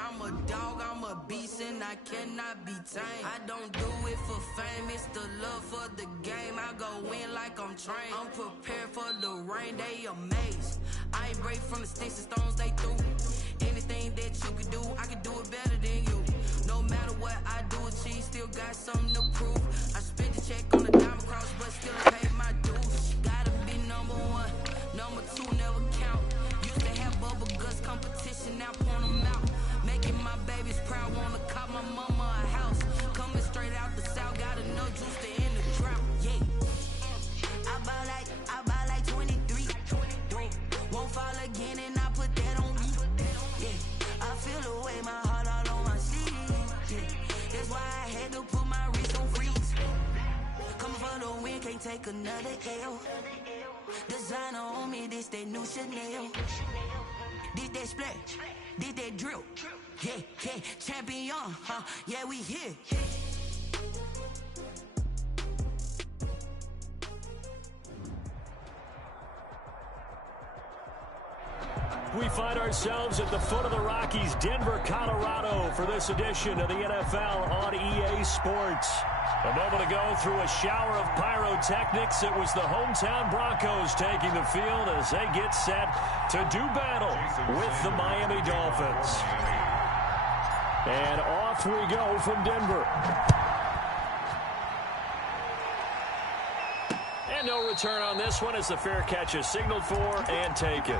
I'm a dog, I'm a beast, and I cannot be tamed. I don't do it for fame, it's the love for the game. I go in like I'm trained. I'm prepared for the rain, they amazed. I ain't break from the sticks and stones, they through. Anything that you can do, I can do it better than you. No matter what I do, achieve, still got something to prove. I spent the check on the diamond cross, but still I paid my dues. Gotta be number one, number two never count. Used to have bubble guts competition, now point them out. Making my babies proud, wanna cop my mama a house. Coming straight out the south, got enough juice to end the drought. Yeah, I buy like 23. Won't fall again, and I put that on me. Yeah, I feel the way, my heart all on my sleeve. Yeah, that's why I had to put my wrist on freeze. Coming for the win, can't take another L. Designer on me, this that new Chanel. Did that splash, did that drill. Yeah, champion, huh? Yeah, we here. We find ourselves at the foot of the Rockies, Denver, Colorado, for this edition of the NFL on EA Sports. A moment ago, through a shower of pyrotechnics, it was the hometown Broncos taking the field as they get set to do battle with the Miami Dolphins. And off we go from Denver. And no return on this one as the fair catch is signaled for and taken.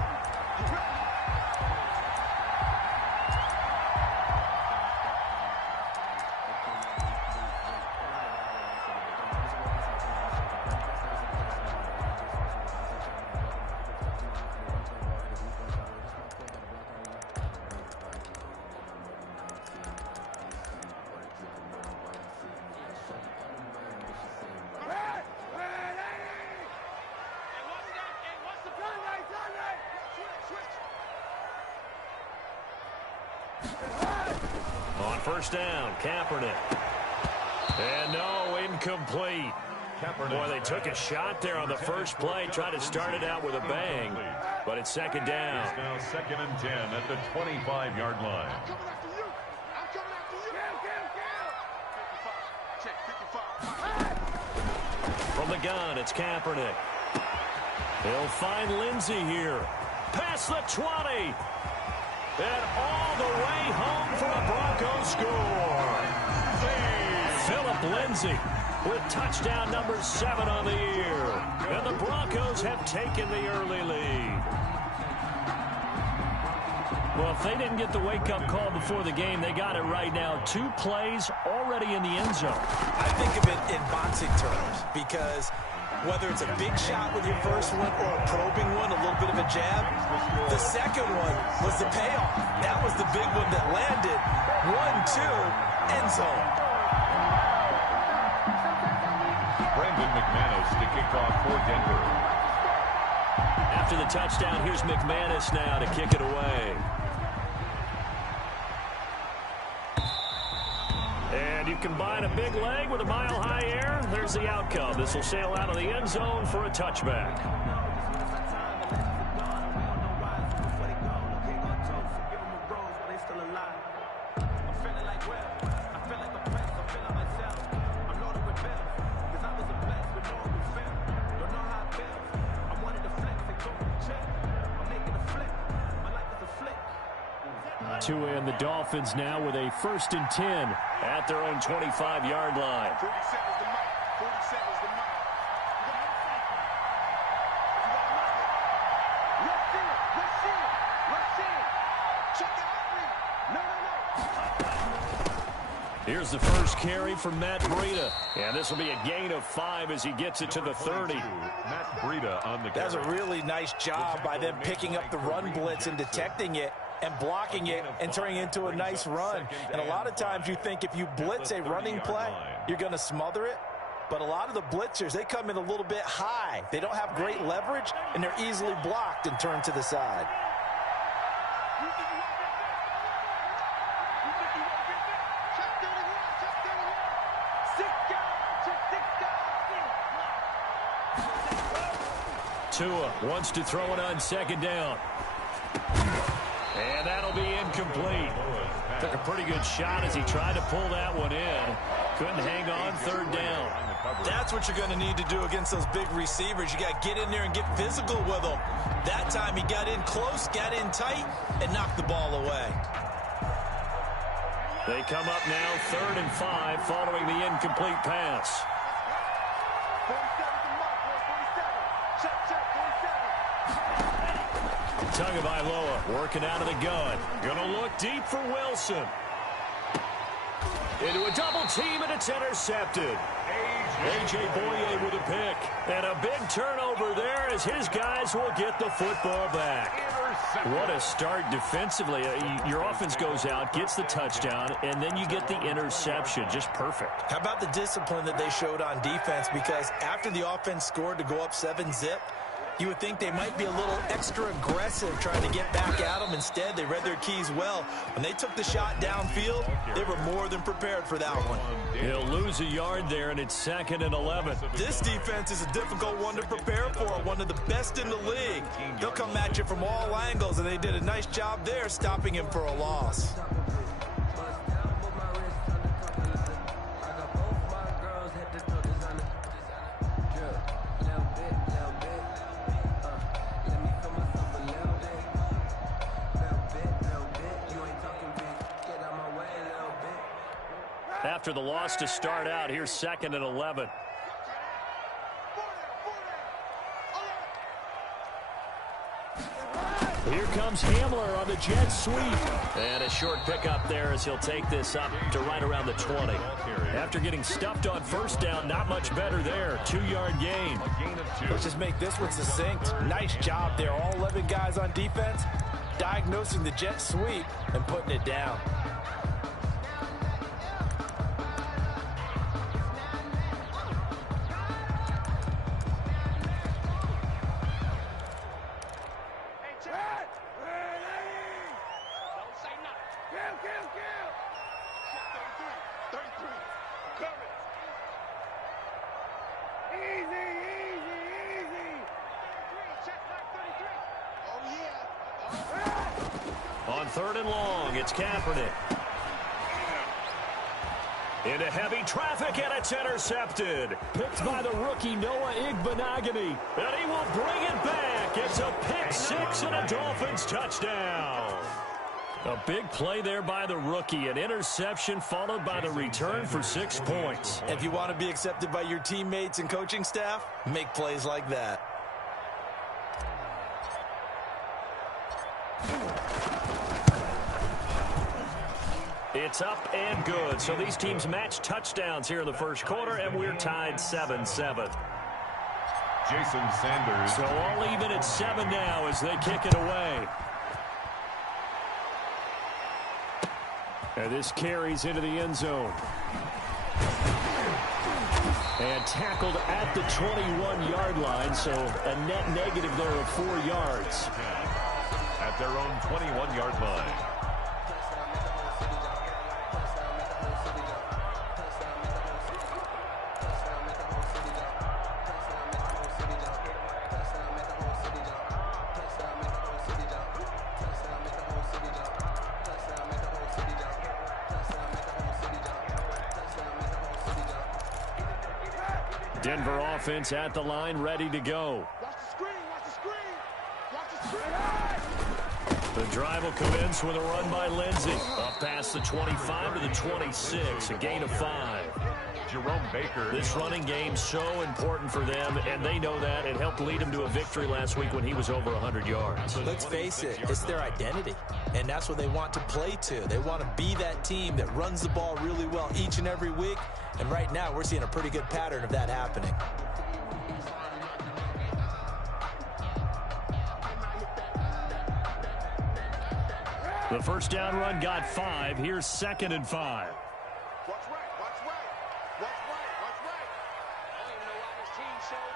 On first down, Kaepernick. And no, incomplete. Boy, they took a shot there on the first play, tried to start it out with a bang, but it's second down. It's now 2nd and 10 at the 25-yard line. From the gun, it's Kaepernick. He'll find Lindsey here. Past the 20. And all the way home for a Broncos score. Phillip Lindsay with touchdown number 7 on the year. And the Broncos have taken the early lead. Well, if they didn't get the wake-up call before the game, they got it right now. 2 plays already in the end zone. I think of it in boxing terms because whether it's a big shot with your first one or a probing one, a little bit of a jab, the second one was the payoff. That was the big one that landed. 1-2, end zone. Brandon McManus to kick off for Denver. After the touchdown, here's McManus now to kick it away. And you combine a big leg with a mile-high air, there's the outcome. This will sail out of the end zone for a touchback. Two in, the Dolphins now with a 1st and 10 at their own 25-yard line. 40 seconds to mark. 40 seconds to mark. Here's the first carry for Matt Breida. And this will be a gain of 5 as he gets it to the 30. Matt Breida on the carry. That's a really nice job by them picking up the run blitz and detecting it and blocking it and turning it into a nice run. And a lot of times you think if you blitz a running play, you're going to smother it. But a lot of the blitzers, they come in a little bit high. They don't have great leverage, and they're easily blocked and turned to the side. Tua wants to throw it on 2nd down. And that'll be incomplete. Took a pretty good shot as he tried to pull that one in. Couldn't hang on third down. That's what you're going to need to do against those big receivers. You got to get in there and get physical with them. That time he got in close, got in tight, and knocked the ball away. They come up now 3rd and 5 following the incomplete pass. 47 Tagovailoa working out of the gun. Gonna look deep for Wilson. Into a double team, and it's intercepted. A.J. Boye with a pick. And a big turnover there as his guys will get the football back. What a start defensively. Your offense goes out, gets the touchdown, and then you get the interception. Just perfect. How about the discipline that they showed on defense? Because after the offense scored to go up 7-zip, you would think they might be a little extra aggressive trying to get back at them. Instead, they read their keys well. When they took the shot downfield, they were more than prepared for that one. He'll lose a yard there, and it's 2nd and 11. This defense is a difficult one to prepare for, one of the best in the league. They'll come at you from all angles, and they did a nice job there stopping him for a loss. After the loss to start out, here's 2nd and 11. Here comes Hamler on the jet sweep. And a short pickup there as he'll take this up to right around the 20. After getting stuffed on first down, not much better there. 2-yard gain. Let's just make this one succinct. Nice job there. All 11 guys on defense diagnosing the jet sweep and putting it down. On 3rd and long, it's Kaepernick. Into heavy traffic, and it's intercepted. Picked by the rookie Noah Igbenogany. And he will bring it back. It's a pick 6 and a Dolphins touchdown. A big play there by the rookie. An interception followed by the return for 6 points. If you want to be accepted by your teammates and coaching staff, make plays like that. It's up and good. So these teams match touchdowns here in the first quarter, and we're tied 7-7. Jason Sanders. So all even at 7 now as they kick it away. And this carries into the end zone. And tackled at the 21-yard line, so a net negative there of 4 yards. At their own 21-yard line. Denver offense at the line, ready to go. Watch the screen, watch the screen, watch the screen. The drive will commence with a run by Lindsey. Up past the 25 to the 26, a gain of 5. Jerome Baker. This running game so important for them, and they know that. It helped lead them to a victory last week when he was over 100 yards. Let's face it, it's their identity, and that's what they want to play to. They want to be that team that runs the ball really well each and every week, and right now we're seeing a pretty good pattern of that happening. The first down run got 5. Here's 2nd and 5. Watch right, watch right, watch right, watch right. I don't even know why this team showed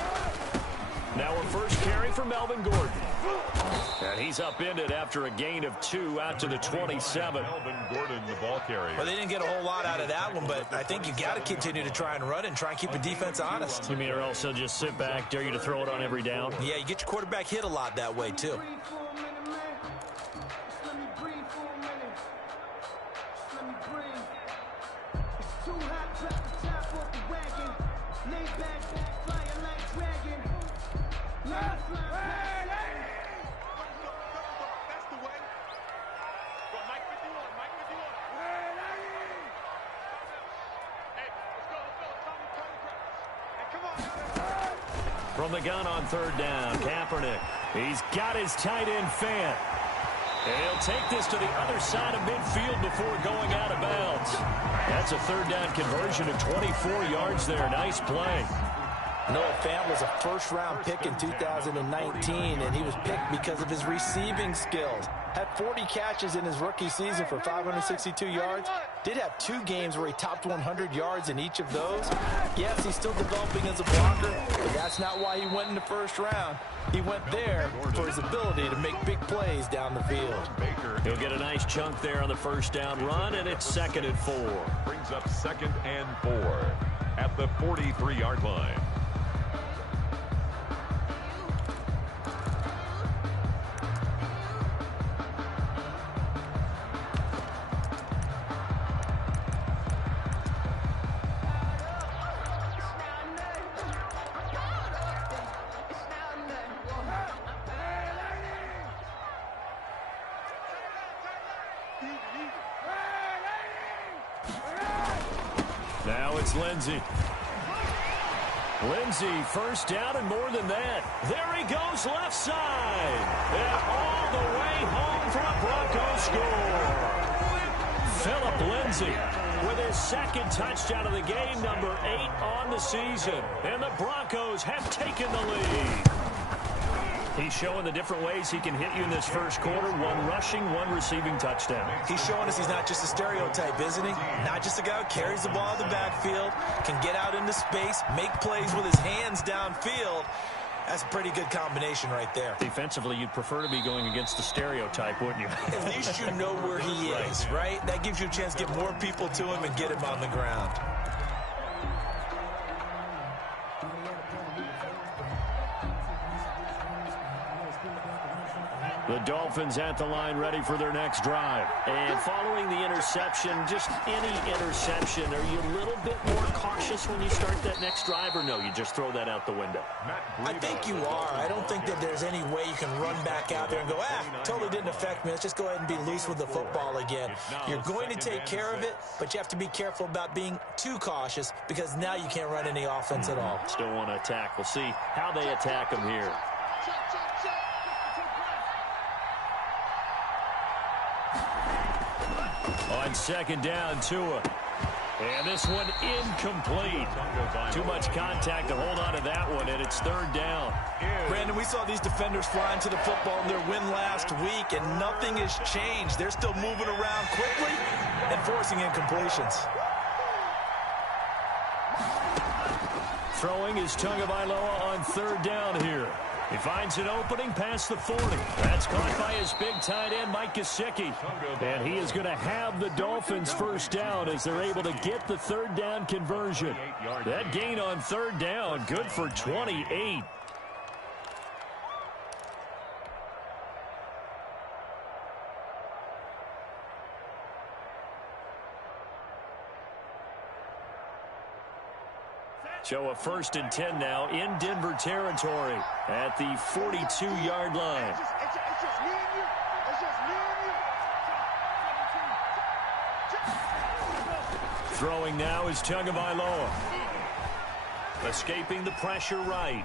up. Now a first carry for Melvin Gordon. And he's upended after a gain of 2 out to the 27. Melvin Gordon, the ball carrier. Well, they didn't get a whole lot out of that one, but I think you got to continue to try and run and try and keep the defense honest. You mean or else they'll just sit back, dare you to throw it on every down? Yeah, you get your quarterback hit a lot that way, too. From the gun on third down, Kaepernick. He's got his tight end Fant. And he'll take this to the other side of midfield before going out of bounds. That's a third down conversion of 24 yards there. Nice play. Noah Fant was a first-round pick in 2019, and he was picked because of his receiving skills. Had 40 catches in his rookie season for 562 yards. Did have 2 games where he topped 100 yards in each of those. Yes, he's still developing as a blocker, but that's not why he went in the first round. He went there for his ability to make big plays down the field. He'll get a nice chunk there on the first down run, and it's 2nd and 4. Brings up 2nd and 4 at the 43-yard line. Now it's Lindsey. Lindsey, first down and more than that. There he goes left side. And all the way home for a Broncos score. Phillip Lindsey with his 2nd touchdown of the game, number 8 on the season. And the Broncos have taken the lead. He's showing the different ways he can hit you in this first quarter. 1 rushing, 1 receiving touchdown. He's showing us he's not just a stereotype, isn't he? Not just a guy who carries the ball in the backfield, can get out into space, make plays with his hands downfield. That's a pretty good combination right there. Defensively, you'd prefer to be going against the stereotype, wouldn't you? At least you know where he is, right? That gives you a chance to get more people to him and get him on the ground. The Dolphins at the line ready for their next drive. And following the interception, just any interception, are you a little bit more cautious when you start that next drive, or no, you just throw that out the window? I think you are. I don't think that there's any way you can run back out there and go, totally didn't affect me. Let's just go ahead and be loose with the football again. You're going to take care of it, but you have to be careful about being too cautious because now you can't run any offense at all. Still want to attack. We'll see how they attack him here. On 2nd down, Tua. And this one incomplete. Too much contact to hold on to that one, and it's 3rd down. Brandon, we saw these defenders flying to the football in their win last week, and nothing has changed. They're still moving around quickly and forcing incompletions. Throwing is Tagovailoa on 3rd down here. He finds an opening past the 40. That's caught by his big tight end, Mike Gesicki. And he is going to have the Dolphins first down as they're able to get the 3rd down conversion. That gain on 3rd down, good for 28. So a 1st and 10 now in Denver territory at the 42-yard line. It's just me and you. It's just me and you. Throwing now is Tagovailoa. Escaping the pressure right.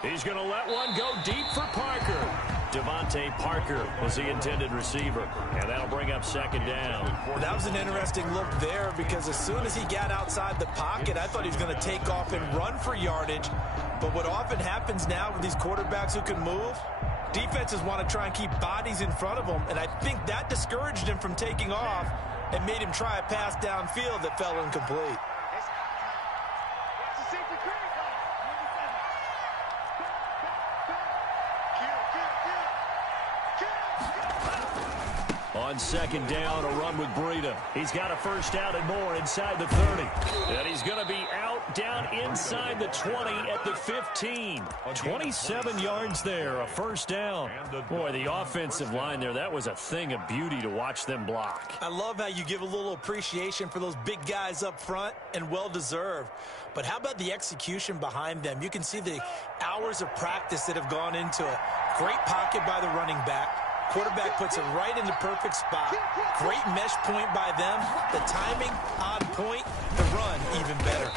He's going to let one go deep for Parker. Devontae Parker was the intended receiver, and that'll bring up 2nd down. Well, that was an interesting look there because as soon as he got outside the pocket, I thought he was going to take off and run for yardage. But what often happens now with these quarterbacks who can move, defenses want to try and keep bodies in front of them, and I think that discouraged him from taking off and made him try a pass downfield that fell incomplete. On 2nd down, a run with Breida. He's got a first down and more inside the 30. And he's going to be out down inside the 20 at the 15. 27 yards there, a first down. Boy, the offensive line there, that was a thing of beauty to watch them block. I love how you give a little appreciation for those big guys up front, and well-deserved. But how about the execution behind them? You can see the hours of practice that have gone into it. Great pocket by the running back. Quarterback puts it right in the perfect spot. Great mesh point by them. The timing on point. The run even better.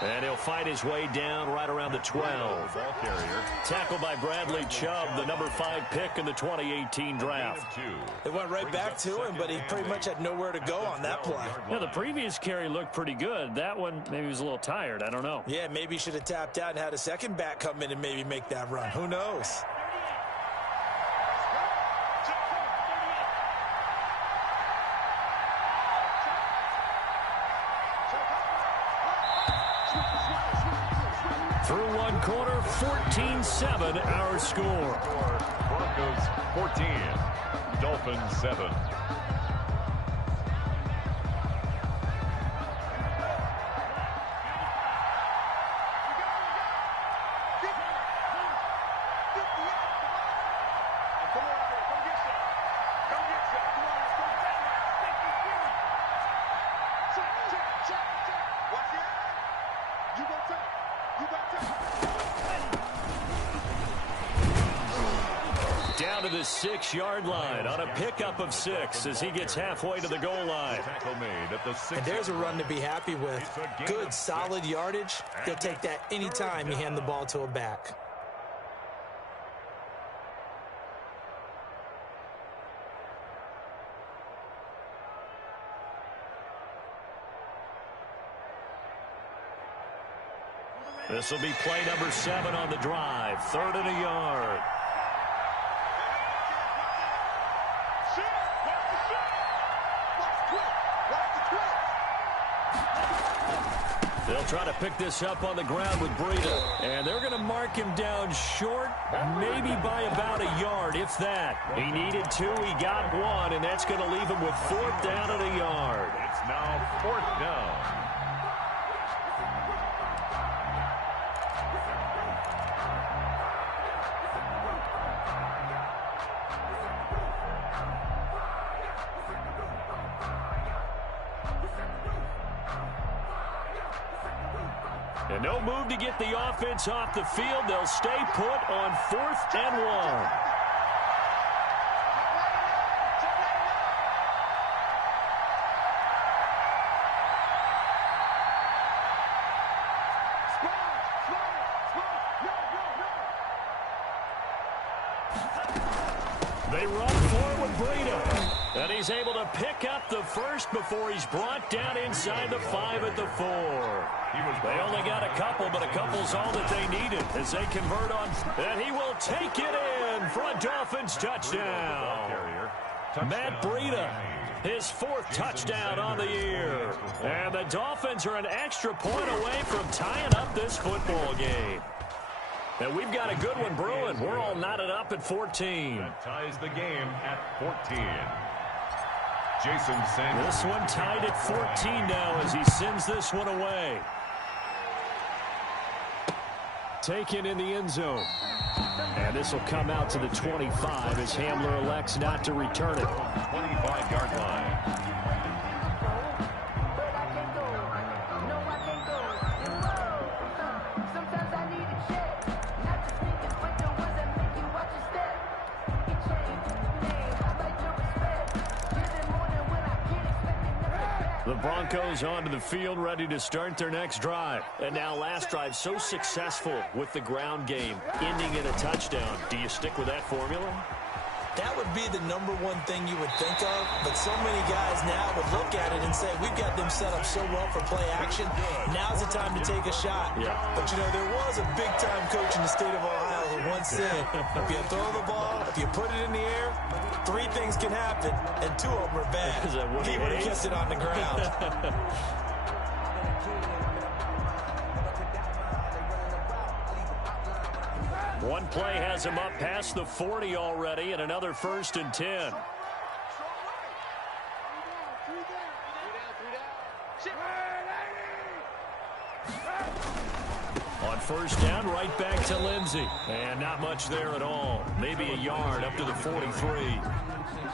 And he'll fight his way down right around the 12. Ball carrier. Tackled by Bradley Chubb, the number 5 pick in the 2018 draft. It went right back to him, but he pretty much had nowhere to go on that play. Yeah, the previous carry looked pretty good. That one, maybe he was a little tired. I don't know. Yeah, maybe he should have tapped out and had a second back come in and maybe make that run. Who knows? Through one quarter, 14-7 our score. Broncos 14, Dolphins 7. Down to the 6-yard line on a pickup of 6 as he gets halfway to the goal line. Tackle made at the 6. And there's a run to be happy with. Good, solid yardage. He'll take that anytime you hand the ball to a back. This will be play number 7 on the drive. 3rd and a yard. They'll try to pick this up on the ground with Breida. And they're going to mark him down short, maybe by about a yard, if that. He needed 2, he got 1, and that's going to leave him with 4th down and a yard. It's now 4th down. And no move to get the offense off the field. They'll stay put on 4th and 1. They run forward, Breida. And he's able to pick up the first before he's brought down inside the 5 at the 4. They only got a couple, but a couple's all that they needed as they convert on. And he will take it in for a Dolphins touchdown. Matt Breida, his 4th touchdown on the year. And the Dolphins are an extra point away from tying up this football game. And we've got a good one brewing. We're all knotted up at 14. That ties the game at 14. Jason Sanders. This one tied at 14 now as he sends this one away. Taken in the end zone. And this will come out to the 25 as Hamler elects not to return it. 25-yard line. The Broncos onto the field, ready to start their next drive. And now last drive so successful with the ground game, ending in a touchdown. Do you stick with that formula? That would be the number one thing you would think of, but so many guys now would look at it and say, we've got them set up so well for play action. Now's the time to take a shot. Yeah. But, you know, there was a big-time coach in the state of Ohio who once said, if you throw the ball, if you put it in the air, 3 things can happen, and 2 of them are bad. He would have kept it on the ground. One play has him up past the 40 already, and another 1st and 10. On first down, right back to Lindsey. And not much there at all. Maybe a yard up to the 43.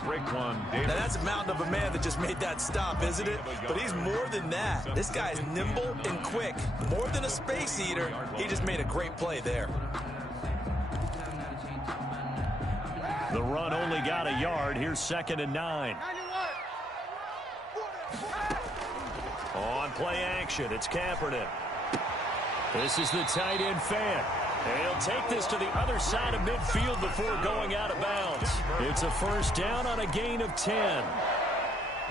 Now that's a mountain of a man that just made that stop, isn't it? But he's more than that. This guy's nimble and quick. More than a space eater. He just made a great play there. The run only got a yard. Here's 2nd and 9. On play action, it's Kaepernick. This is the tight end Fant. And he'll take this to the other side of midfield before going out of bounds. It's a first down on a gain of 10.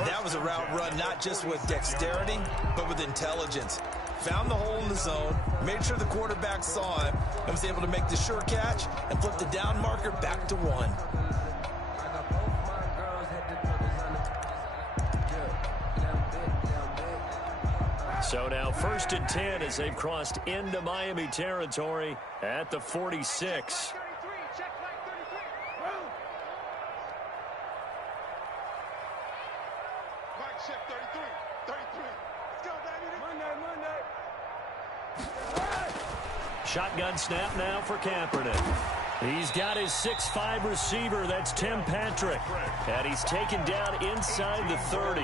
That was a route run not just with dexterity, but with intelligence. Found the hole in the zone, made sure the quarterback saw him, and was able to make the sure catch and flip the down marker back to 1. So now 1st and 10 as they've crossed into Miami territory at the 46. Shotgun snap now for Kaepernick. He's got his 6'5" receiver, that's Tim Patrick. And he's taken down inside the 30.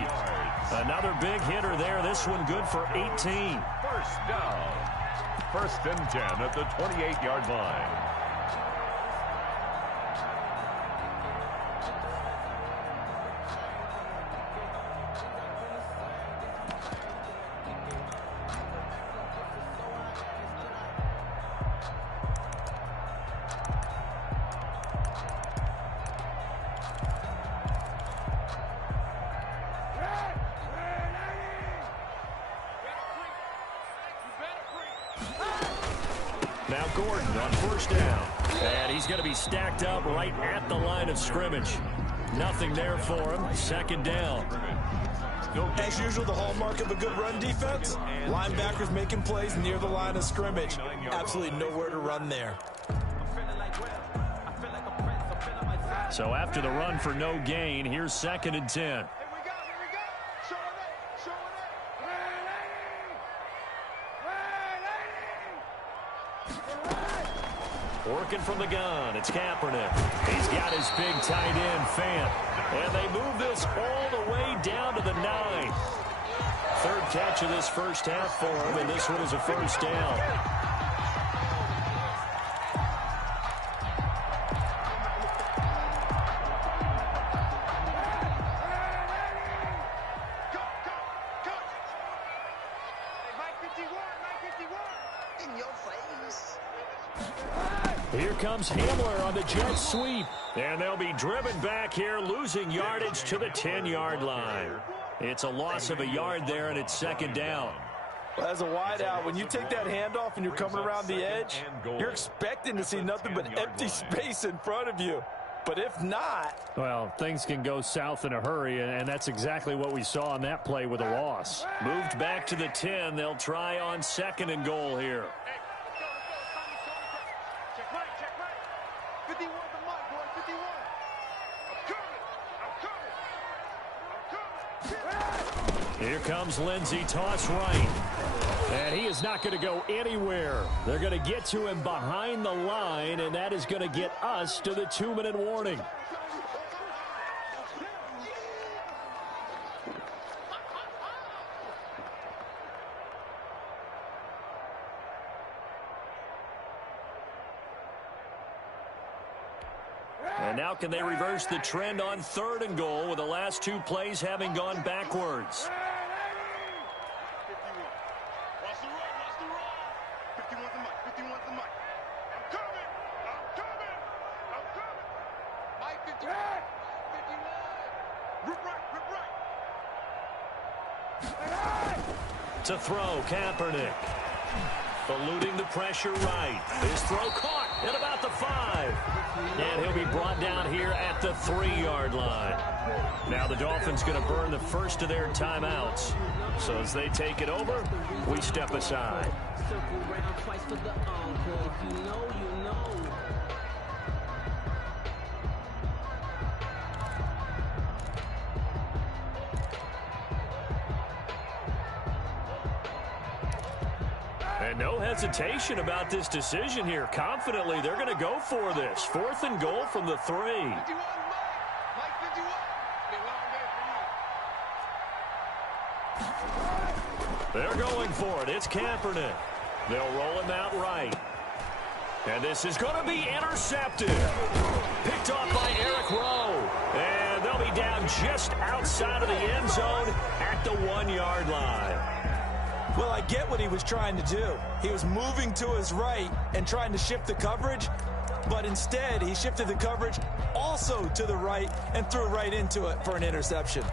Another big hitter there, this one good for 18. First down. 1st and 10 at the 28-yard line. Now Gordon on first down. And he's going to be stacked up right at the line of scrimmage. Nothing there for him. 2nd down. As usual, the hallmark of a good run defense, linebackers making plays near the line of scrimmage. Absolutely nowhere to run there. So after the run for no gain, here's 2nd and 10. Working from the gun, it's Kaepernick. He's got his big tight end, Fant. And they move this all the way down to the 9. 3rd catch of this first half for him, and this one is a first down. Here comes Hamler on the jet sweep. And they'll be driven back here, losing yardage to the 10-yard line. It's a loss of a yard there, and it's 2nd down. Well, as a wideout, when you take that handoff and you're coming around the edge, you're expecting to see nothing but empty space in front of you. But if not... Well, things can go south in a hurry, and that's exactly what we saw on that play with a loss. Moved back to the 10. They'll try on 2nd and goal here. Here comes Lindsey, toss right. And he is not going to go anywhere. They're going to get to him behind the line, and that is going to get us to the 2-minute warning. And now can they reverse the trend on 3rd and goal with the last 2 plays having gone backwards? To throw, Kaepernick. Eluding the pressure right. His throw caught at about the 5. And he'll be brought down here at the 3-yard line. Now the Dolphins going to burn the first of their timeouts. So as they take it over, we step aside. And no hesitation about this decision here. Confidently, they're going to go for this. 4th and goal from the 3. They're going for it. It's Kaepernick. They'll roll him out right. And this is going to be intercepted. Picked off by Eric Rowe. And they'll be down just outside of the end zone at the 1-yard line. Well, I get what he was trying to do. He was moving to his right and trying to shift the coverage, but instead he shifted the coverage also to the right and threw right into it for an interception.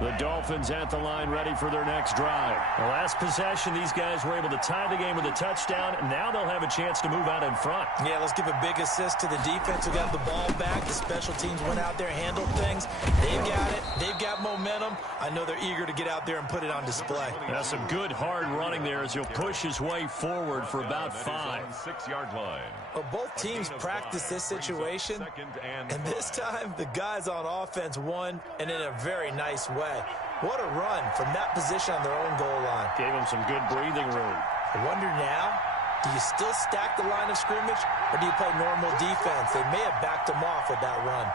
The Dolphins at the line, ready for their next drive. The last possession, these guys were able to tie the game with a touchdown. Now they'll have a chance to move out in front. Yeah, let's give a big assist to the defense who got the ball back. The special teams went out there, handled things. They've got it. They've got momentum. I know they're eager to get out there and put it on display. That's some good hard running there as he'll push his way forward for about 5. 6-yard line. Well, both teams practice this situation, and this time the guys on offense won, and in a very nice way. What a run from that position on their own goal line. Gave them some good breathing room. I wonder now, do you still stack the line of scrimmage, or do you play normal defense? They may have backed them off with that run.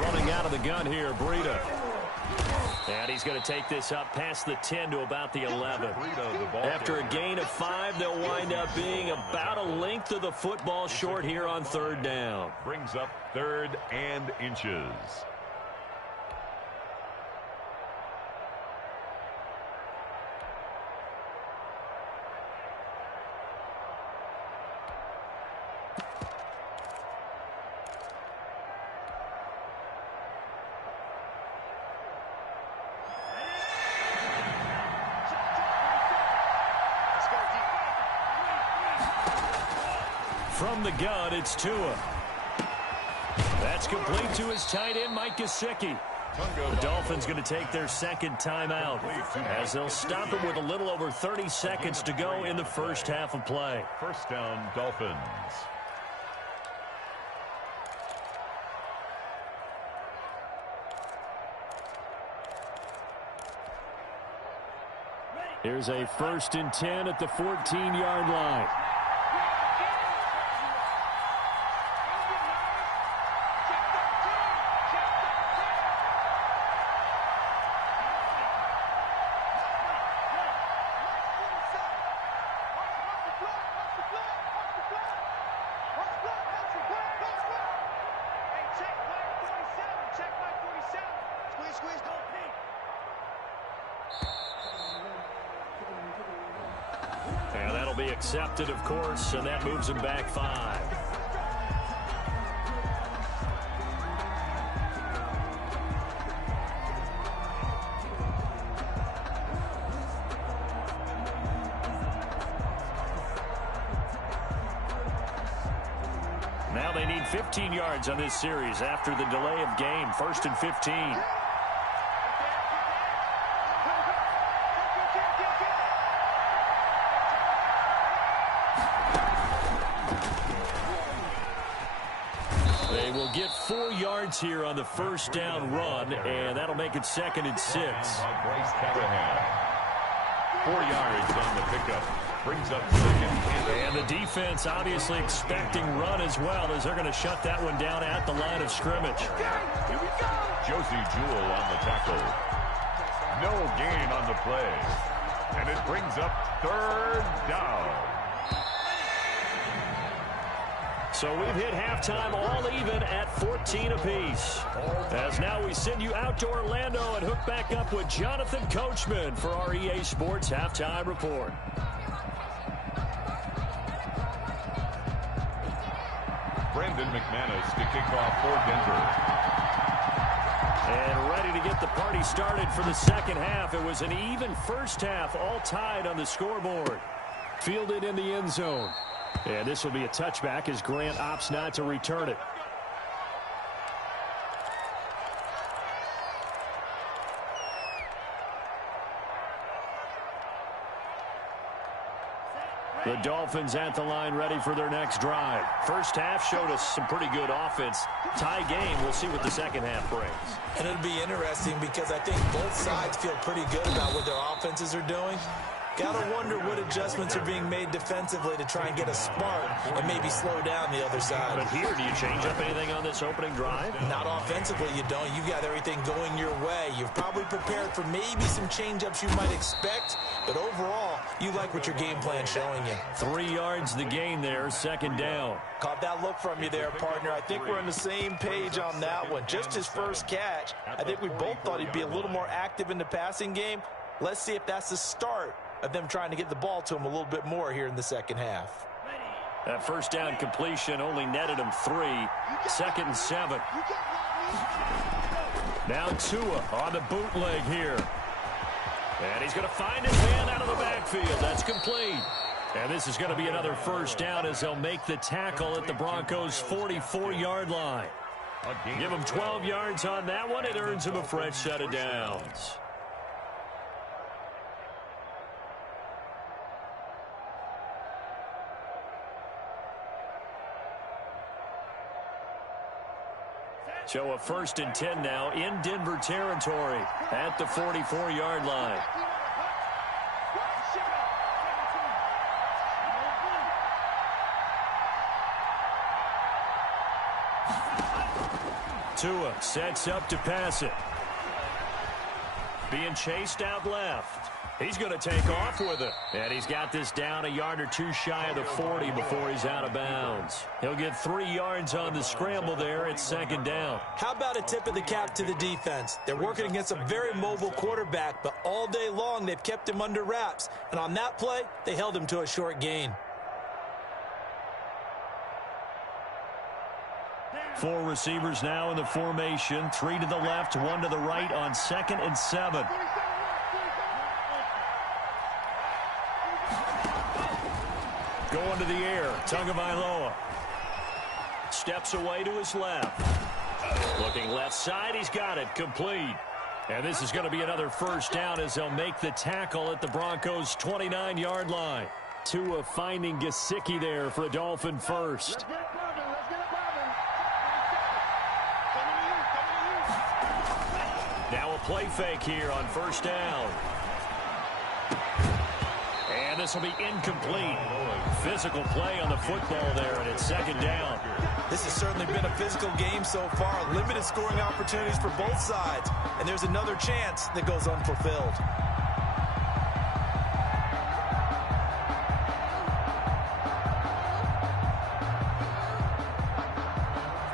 Running out of the gun here, Breida. And he's going to take this up past the 10 to about the 11. After a gain of 5, they'll wind up being about a length of the football short here on 3rd down. Brings up 3rd and inches. From the gun, it's Tua. That's complete to his tight end, Mike Gesicki. The Dolphins going to take their second timeout as they'll stop it with a little over 30 seconds to go in the first half of play. 1st down, Dolphins. Here's a 1st and 10 at the 14-yard line. And that'll be accepted, of course, and that moves him back 5. Now they need 15 yards on this series after the delay of game. 1st and 15. They will get 4 yards here on the 1st down run, and that'll make it 2nd and 6. 4 yards on the pickup. Brings up 2nd. And the defense obviously expecting run as well, as they're going to shut that one down at the line of scrimmage. Josie Jewell on the tackle. No gain on the play. And it brings up 3rd down. So we've hit halftime all even at 14 apiece. As now we send you out to Orlando and hook back up with Jonathan Coachman for our EA Sports Halftime Report. Brandon McManus to kick off for Denver. And ready to get the party started for the second half. It was an even first half, all tied on the scoreboard. Fielded in the end zone. And this will be a touchback as Grant opts not to return it. The Dolphins at the line ready for their next drive. First half showed us some pretty good offense. Tie game. We'll see what the second half brings. And it'll be interesting because I think both sides feel pretty good about what their offenses are doing. Gotta wonder what adjustments are being made defensively to try and get a spark and maybe slow down the other side. But here, do you change up anything on this opening drive? Not offensively, you don't. You've got everything going your way. You've probably prepared for maybe some change-ups you might expect, but overall, you like what your game plan's showing you. 3 yards the gain there, second down. Caught that look from you there, partner. I think we're on the same page on that one. Just his first catch, I think we both thought he'd be a little more active in the passing game. Let's see if that's the start of them trying to get the ball to him a little bit more here in the second half. That first down completion only netted him 3. Second and 7. Now Tua on the bootleg here. And he's going to find his man out of the backfield. That's complete. And this is going to be another first down as they'll make the tackle at the Broncos' 44-yard line. Give him 12 yards on that one. It earns him a fresh set of downs. So a 1st and 10 now in Denver territory at the 44-yard line. Tua sets up to pass it. Being chased out left. He's going to take off with it. And he's got this down a yard or two shy of the 40 before he's out of bounds. He'll get 3 yards on the scramble there at second down. How about a tip of the cap to the defense? They're working against a very mobile quarterback, but all day long they've kept him under wraps. And on that play, they held him to a short gain. 4 receivers now in the formation. 3 to the left, 1 to the right on 2nd and 7. Going to the air, Tagovailoa. Steps away to his left. Looking left side, he's got it, complete. And this is going to be another first down as they'll make the tackle at the Broncos' 29-yard line. Tua finding Gesicki there for a Dolphin first. Now a play fake here on first down. And this will be incomplete. Physical play on the football there, and it's second down. This has certainly been a physical game so far. Limited scoring opportunities for both sides. And there's another chance that goes unfulfilled.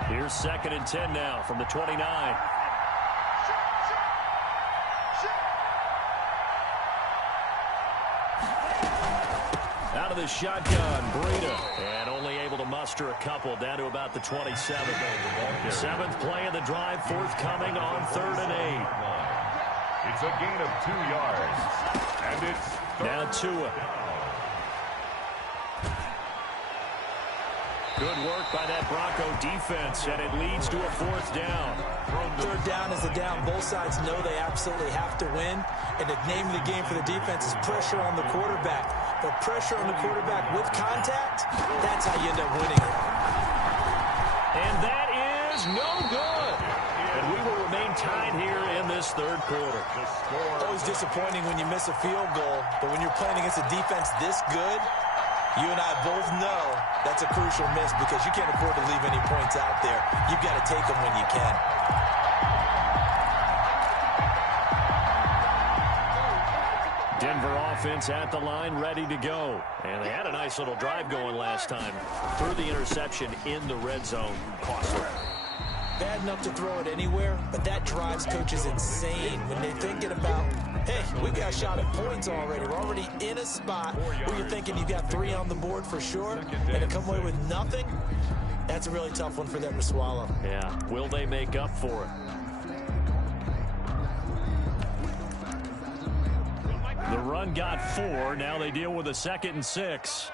Here's 2nd and 10 now from the 29. Out of the shotgun, Breida, and only able to muster a couple down to about the 27. 7th play of the drive forthcoming on 3rd and 8. It's a gain of 2 yards, and it's now Tua. Good work by that Bronco defense, and it leads to a 4th down. 3rd down is a down. Both sides know they absolutely have to win, and the name of the game for the defense is pressure on the quarterback. But pressure on the quarterback with contact, that's how you end up winning it. And that is no good. And we will remain tied here in this 3rd quarter. Always disappointing when you miss a field goal, but when you're playing against a defense this good, you and I both know that's a crucial miss because you can't afford to leave any points out there. You've got to take them when you can. Denver offense at the line, ready to go. And they had a nice little drive going last time. Threw the interception in the red zone. Costly. Bad enough to throw it anywhere, but that drives coaches insane when they're thinking about, hey, we got a shot at points already. We're already in a spot where you're thinking you got 3 on the board for sure, and to come away with nothing, that's a really tough one for them to swallow. Yeah, will they make up for it? The run got 4. Now they deal with a 2nd and 6.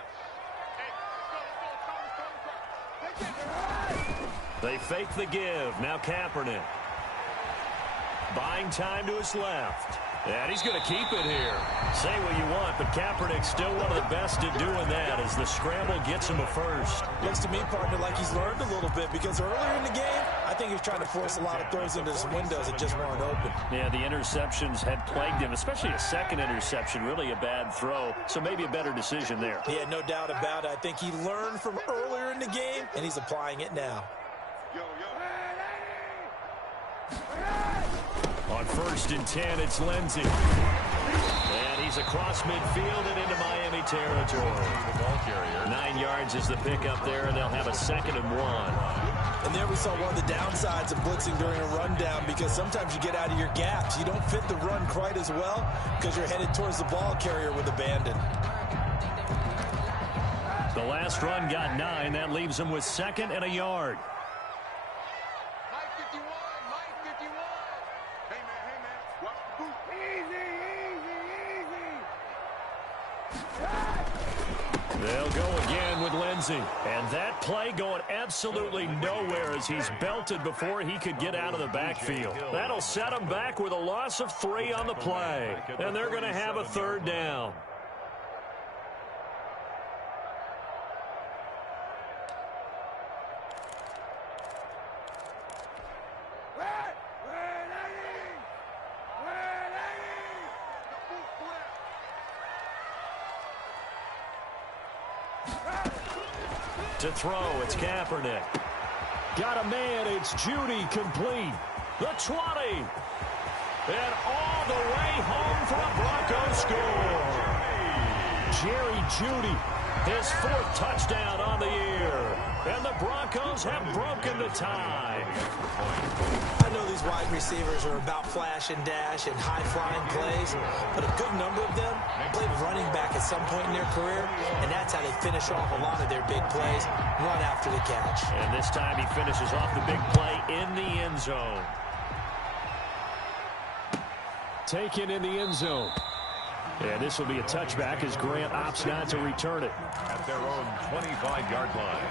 They fake the give. Now Kaepernick. Buying time to his left. And he's going to keep it here. Say what you want, but Kaepernick's still one of the best at doing that as the scramble gets him a first. Looks to me, partner, like he's learned a little bit because earlier in the game, I think he was trying to force a lot of throws into his windows that just weren't open. Yeah, the interceptions had plagued him, especially a second interception, really a bad throw. So maybe a better decision there. Yeah, no doubt about it. I think he learned from earlier in the game, and he's applying it now. On 1st and 10, it's Lindsey. And he's across midfield and into Miami territory. The ball carrier. 9 yards is the pickup there, and they'll have a 2nd and 1. And there we saw one of the downsides of blitzing during a rundown because sometimes you get out of your gaps. You don't fit the run quite as well because you're headed towards the ball carrier with abandon. The last run got 9. That leaves him with 2nd and a yard. They'll go again with Lindsey. And that play going absolutely nowhere as he's belted before he could get out of the backfield. That'll set him back with a loss of 3 on the play. And they're going to have a 3rd down. To throw, it's Kaepernick. Got a man, it's Judy, complete. The 20. And all the way home for a Broncos score. Jerry Judy, his 4th touchdown on the year. And the Broncos have broken the tie. I know these wide receivers are about flash and dash and high-flying plays, but a good number of them played running back at some point in their career, and that's how they finish off a lot of their big plays, run after the catch. And this time he finishes off the big play in the end zone. Taken in the end zone. And this will be a touchback as Grant opts not to return it. At their own 25-yard line.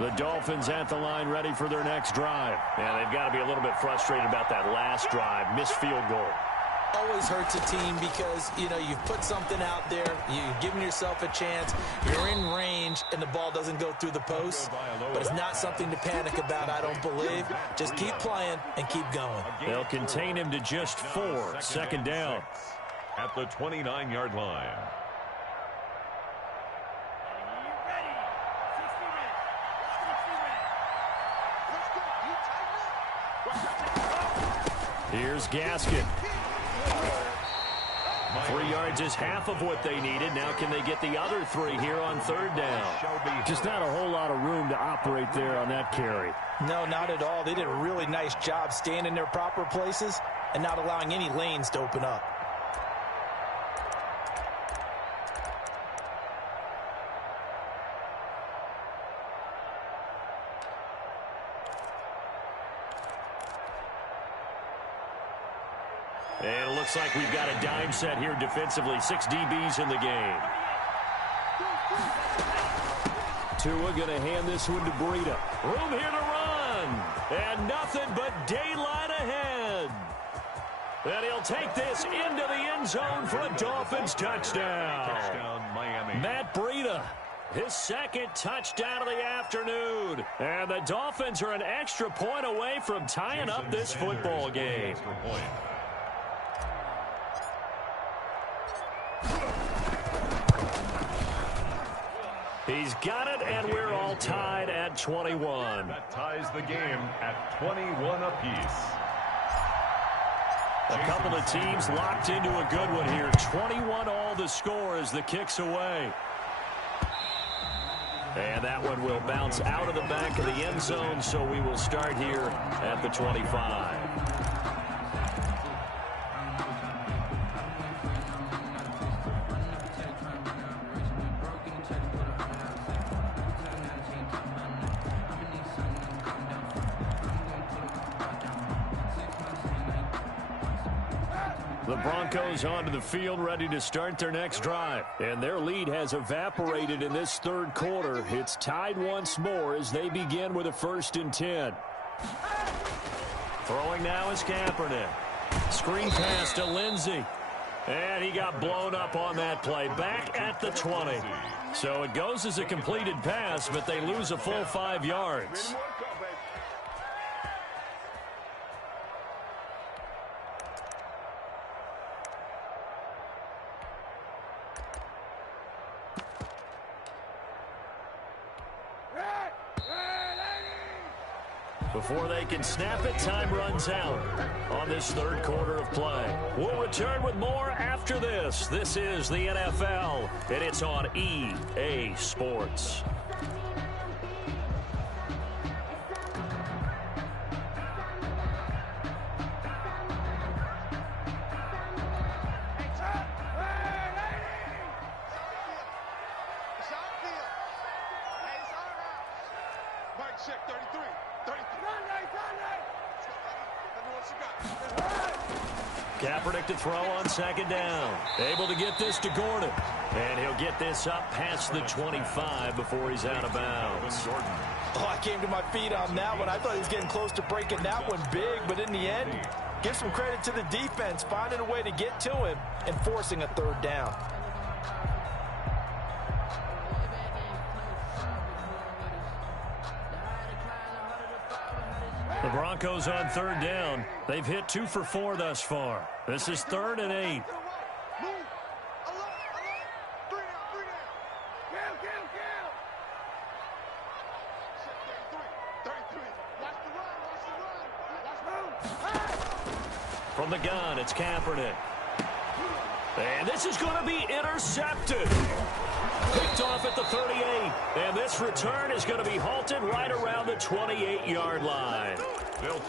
The Dolphins at the line ready for their next drive. And they've got to be a little bit frustrated about that last drive. Missed field goal. Always hurts a team because, you know, you've put something out there, you've given yourself a chance, you're in range, and the ball doesn't go through the post. But it's not something to panic about, I don't believe. Just keep playing and keep going. They'll contain him to just 4. 2nd down. At the 29-yard line. Here's Gaskin. 3 yards is half of what they needed. Now can they get the other 3 here on 3rd down? Just not a whole lot of room to operate there on that carry. No, not at all. They did a really nice job staying in their proper places and not allowing any lanes to open up. And it looks like we've got a dime set here defensively. 6 DBs in the game. Tua going to hand this one to Breida. Room here to run. And nothing but daylight ahead. And he'll take this into the end zone for a Dolphins touchdown. Touchdown, Miami. Matt Breida, his 2nd touchdown of the afternoon. And the Dolphins are an extra point away from tying up this football game. Extra point. He's got it, and we're all tied at 21. That ties the game at 21 apiece. A couple of teams locked into a good one here. 21 all the score as the kick's away. And that one will bounce out of the back of the end zone, so we will start here at the 25. The Broncos onto the field ready to start their next drive. And their lead has evaporated in this third quarter. It's tied once more as they begin with a 1st and 10. Throwing now is Kaepernick. Screen pass to Lindsey. And he got blown up on that play. Back at the 20. So it goes as a completed pass, but they lose a full 5 yards. Before they can snap it, time runs out on this third quarter of play. We'll return with more after this. This is the NFL, and it's on EA Sports. Kaepernick to throw on 2nd down. Able to get this to Gordon. And he'll get this up past the 25 before he's out of bounds. Oh, I came to my feet on that one. I thought he was getting close to breaking that one big, but in the end, give some credit to the defense, finding a way to get to him and forcing a 3rd down. The Broncos on 3rd down. They've hit 2 for 4 thus far. This is 3rd and 8. From the gun, it's Kaepernick. And this is going to be intercepted. Picked off at the 38. And this return is going to be halted right around the 28-yard line.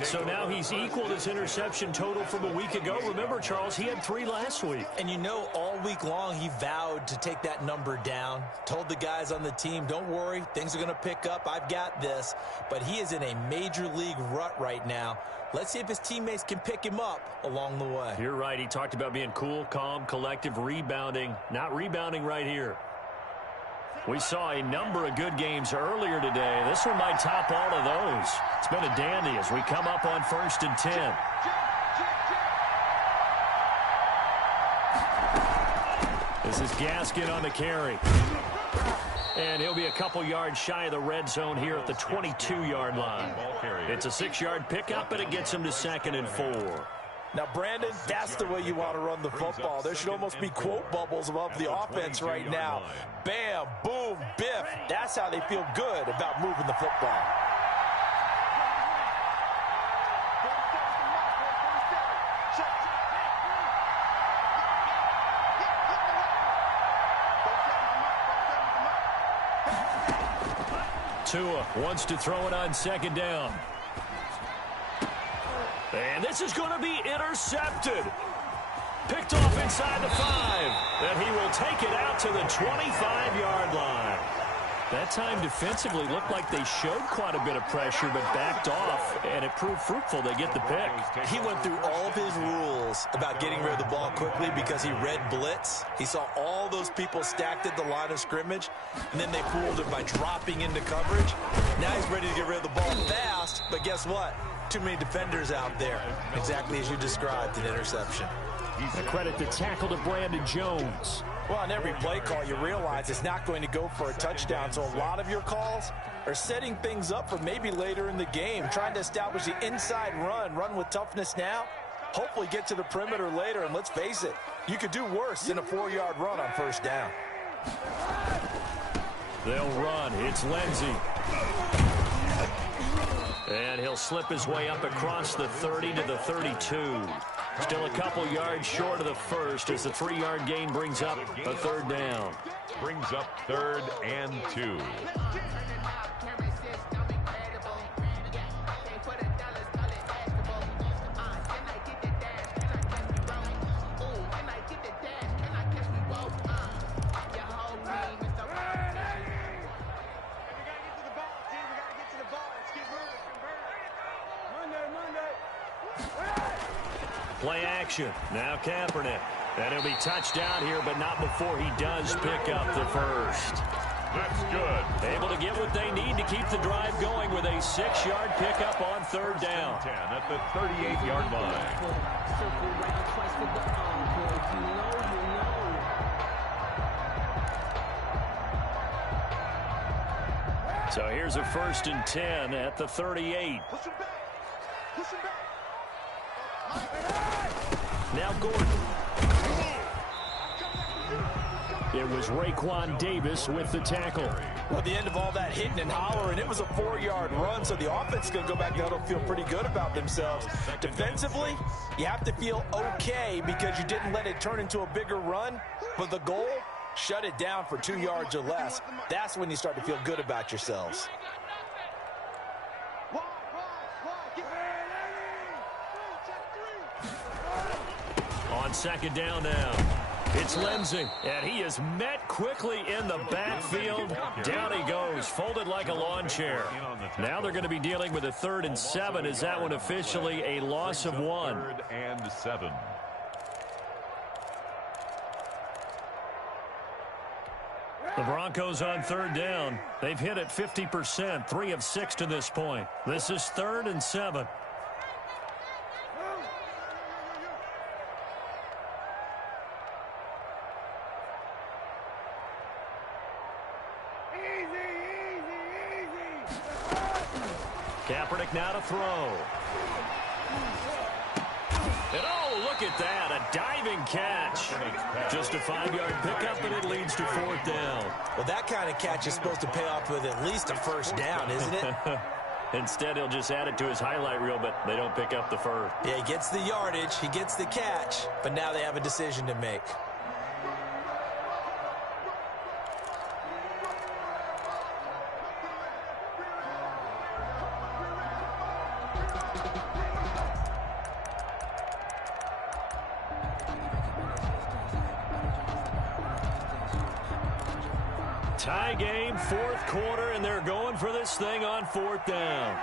So now he's equaled his interception total from a week ago. Remember, Charles, he had 3 last week. And you know, all week long he vowed to take that number down. Told the guys on the team, don't worry, things are going to pick up. I've got this. But he is in a major league rut right now. Let's see if his teammates can pick him up along the way. You're right. He talked about being cool, calm, collective, rebounding. Not rebounding right here. We saw a number of good games earlier today. This one might top all of those. It's been a dandy as we come up on 1st and 10. This is Gaskin on the carry. And he'll be a couple yards shy of the red zone here at the 22-yard line. It's a 6-yard pickup, and it gets him to 2nd and 4. Now, Brandon, that's the way you want to run the football. There should almost be quote bubbles above the offense right now. Bam, boom, biff. That's how they feel good about moving the football. Tua wants to throw it on 2nd down. And this is going to be intercepted. Picked off inside the 5. And he will take it out to the 25-yard line. That time defensively looked like they showed quite a bit of pressure but backed off, and it proved fruitful. They get the pick. He went through all of his rules about getting rid of the ball quickly because he read blitz. He saw all those people stacked at the line of scrimmage, and then they fooled him by dropping into coverage. Now he's ready to get rid of the ball fast, but guess what? Too many defenders out there. Exactly as you described, an interception. A credit the tackle to Brandon Jones. Well, on every play call, you realize it's not going to go for a touchdown, so a lot of your calls are setting things up for maybe later in the game, trying to establish the inside run with toughness now, hopefully get to the perimeter later, and let's face it, you could do worse than a 4-yard run on 1st down. They'll run. It's Lindsey. And he'll slip his way up across the 30 to the 32. Still a couple yards short of the first as the 3-yard gain brings up a 3rd down. Brings up 3rd and 2. Play action. Now Kaepernick. And he'll be touched down here, but not before he does pick up the first. That's good. Able to get what they need to keep the drive going with a 6-yard pickup on third down. 10 at the 38-yard line. So here's a 1st and 10 at the 38. Push him back. Push him back. Now Gordon. It was Raekwon Davis with the tackle. Well, at the end of all that hitting and hollering, it was a 4-yard run, so the offense is going to go back there and feel pretty good about themselves. Defensively, you have to feel okay because you didn't let it turn into a bigger run, but the goal, shut it down for 2 yards or less. That's when you start to feel good about yourselves. On 2nd down now. It's Lindsey, and he is met quickly in the backfield. Down he goes, folded like a lawn chair. Now they're going to be dealing with a 3rd and 7. Is that one officially a loss of 1? 3rd and 7. The Broncos on 3rd down. They've hit it 50%, 3 of 6 to this point. This is 3rd and 7. Kaepernick now to throw. And oh, look at that, a diving catch. Just a 5-yard pickup, and it leads to 4th down. Well, that kind of catch is supposed to pay off with at least a 1st down, isn't it? Instead, he'll just add it to his highlight reel, but they don't pick up the first. Yeah, he gets the yardage, he gets the catch, but now they have a decision to make. Tie game, 4th quarter, and they're going for this thing on 4th down.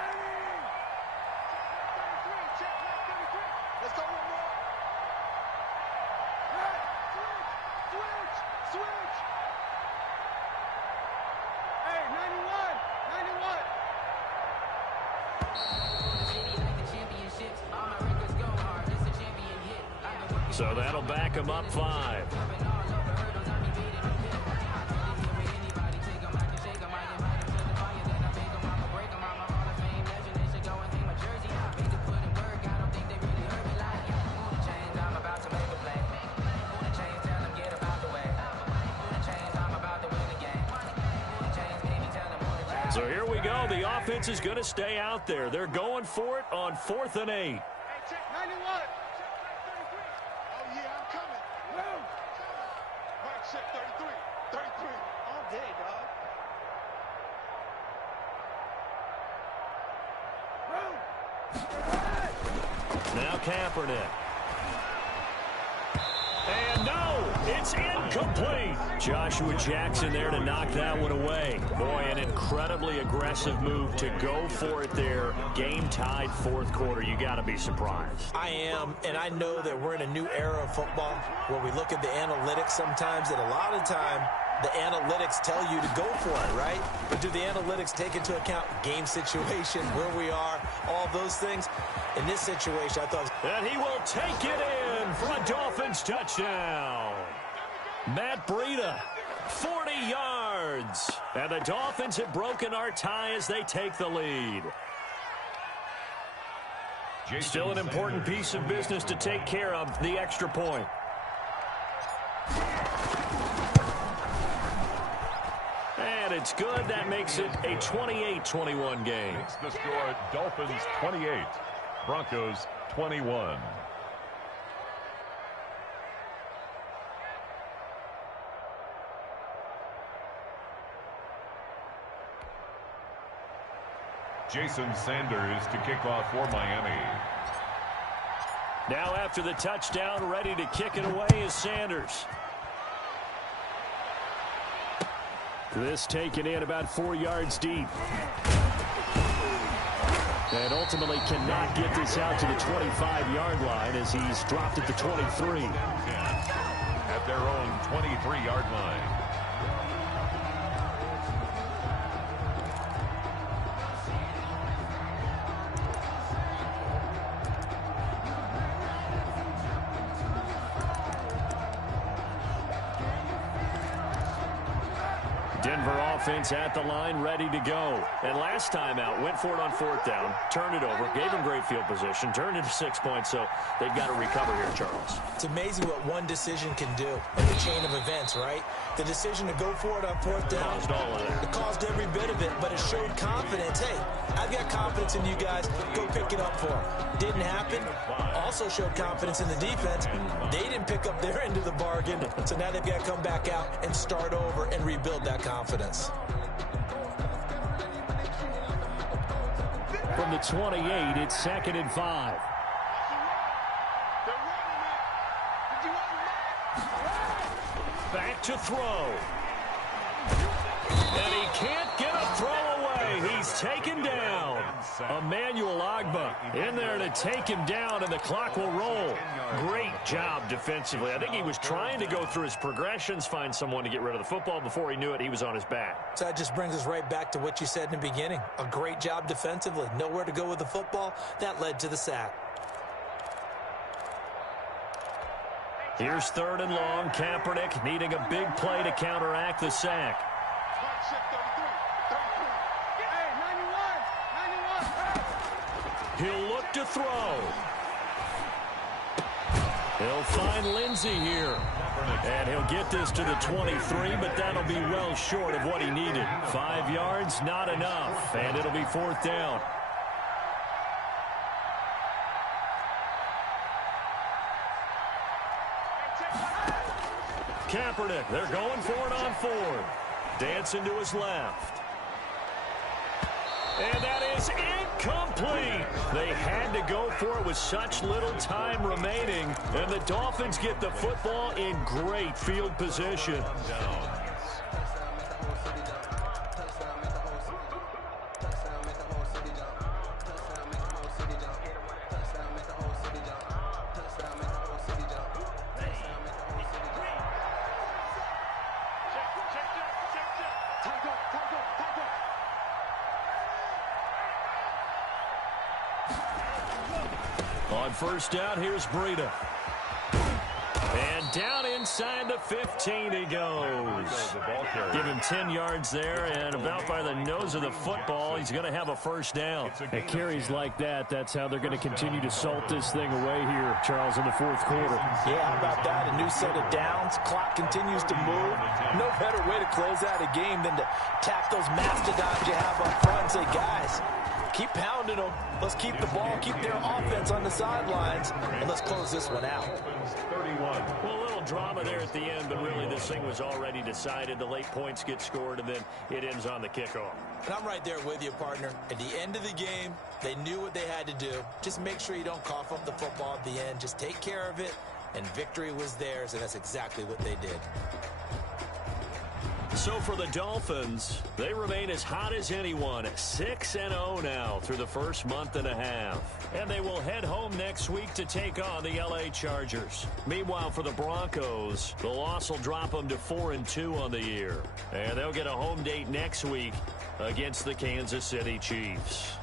Let's go one more. Switch. Hey, 91. So that'll back him up 5. So here we go. The offense is going to stay out there. They're going for it on 4th and 8. Hey, check 91. Oh, yeah, I'm coming. Move. Right, check 33. 33. All day, dog. Now Kaepernick. And no, it's incomplete. Joshua Jackson there to knock that one away. Boy, an incredibly aggressive move to go for it there. Game tied 4th quarter. You got to be surprised. I am, and I know that we're in a new era of football where we look at the analytics sometimes, and a lot of time the analytics tell you to go for it, right? But do the analytics take into account game situation, where we are, all those things? In this situation, I thought... And he will take it in for a Dolphins touchdown. Matt Breida, 40 yards. And the Dolphins have broken our tie as they take the lead. Still an important piece of business to take care of, the extra point. And it's good. That makes it a 28-21 game. It's the score, Dolphins 28, Broncos 21. Jason Sanders to kick off for Miami. Now after the touchdown, ready to kick it away is Sanders. This taken in about 4 yards deep. And ultimately cannot get this out to the 25-yard line as he's dropped at the 23. At their own 23-yard line. Denver offense at the line, ready to go. And last time out, went for it on 4th down, turned it over, gave him great field position, turned it to 6 points, so they've got to recover here, Charles. It's amazing what one decision can do in the chain of events, right? The decision to go for it on 4th down. Caused all of that. It caused every bit of it, but it showed confidence. Hey, I've got confidence in you guys. Go pick it up for them. Didn't happen. Also showed confidence in the defense. They didn't pick up their end of the bargain, so now they've got to come back out and start over and rebuild that confidence. From the 28, it's 2nd and 5. Back to throw. And he can't get a throw away. He's taken down. Emmanuel Ogbah in there to take him down, and the clock will roll. Great job defensively. I think he was trying to go through his progressions, find someone to get rid of the football. Before he knew it, he was on his back. So that just brings us right back to what you said in the beginning. A great job defensively. Nowhere to go with the football. That led to the sack. Here's 3rd and long. Kaepernick needing a big play to counteract the sack. He'll look to throw. He'll find Lindsey here. And he'll get this to the 23, but that'll be well short of what he needed. 5 yards, not enough. And it'll be 4th down. Kaepernick, they're going for it on 4th. Dancing to his left. And that is incomplete. They had to go for it with such little time remaining. And the Dolphins get the football in great field position. On 1st down, here's Breida. And down inside the 15 he goes. Give him 10 yards there, and about by the nose of the football, he's going to have a 1st down. At carries like that, that's how they're going to continue to salt this thing away here, Charles, in the 4th quarter. Yeah, how about that? A new set of downs. Clock continues to move. No better way to close out a game than to tap those mastodons you have up front and say, guys, keep pounding them. Let's keep the ball, keep their offense on the sidelines, and let's close this one out. Well, a little drama there at the end, but really this thing was already decided. The late points get scored, and then it ends on the kickoff. And I'm right there with you, partner. At the end of the game, they knew what they had to do. Just make sure you don't cough up the football at the end. Just take care of it, and victory was theirs, and that's exactly what they did. So for the Dolphins, they remain as hot as anyone, 6-0 now through the first month and a half. And they will head home next week to take on the LA Chargers. Meanwhile, for the Broncos, the loss will drop them to 4-2 on the year. And they'll get a home date next week against the Kansas City Chiefs.